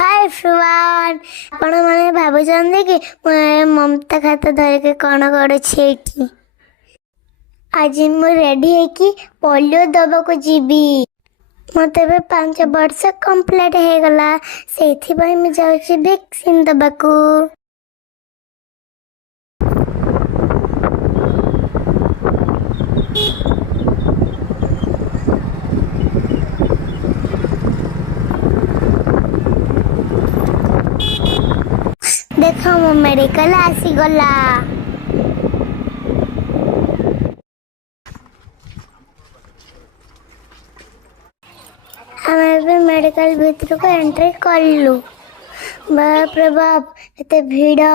Hi everyone आपण माने भाबुचंदी कि ममता खाता धरिके कौन करुछि कि आज मु रेडी है कि पोलियो दबा को जीबी मत 5 वर्ष कंप्लीट हो गला से मैं जाऊँ वैक्सीन दबा को। देख मो मेडिकल आसीगला आम मेडिकल भीतर को एंट्री कलु। बाप रे बाप एते भीड़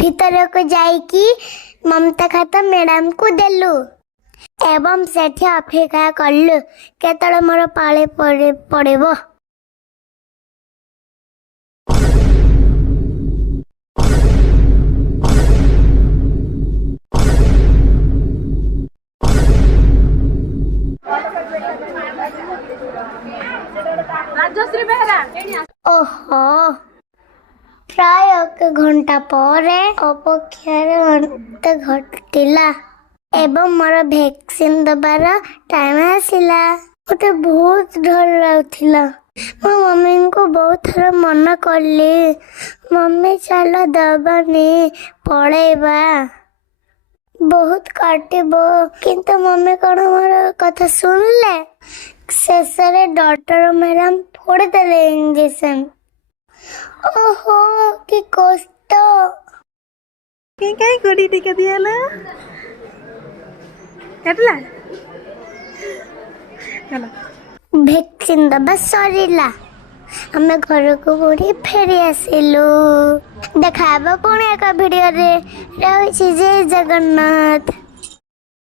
भीतर को जाइकी ममता खाता मैडम को देलु एवं सेठी अपेक्षा कलु केतळे मोर पाळे पड़ेबो। राजश्री बेहरा ओहो प्राय 1 घंटा पर अपेक्षार अंत घटिला एवं मोर वैक्सीन दबार टाइम आसिला। मते बहुत डर लाଗୁଥିଲା। मो मम्मी को बहुत थर मना कली मम्मी चलो दबानी पड़ेबा बहुत काटिबो किंतु मम्मी कौन मोर कथा सुनले शेष डॉक्टर मैडम फोड़ देले इंजेक्शन। ओहो कि कष्ट कहीं गोड़ी टिका दियाला काटला चलो वैक्सीन दबा सरीला आम घर को बुढ़ी फेरी आसिलु। देखाबो पुणी एक वीडियो रे रही जय जगन्नाथ।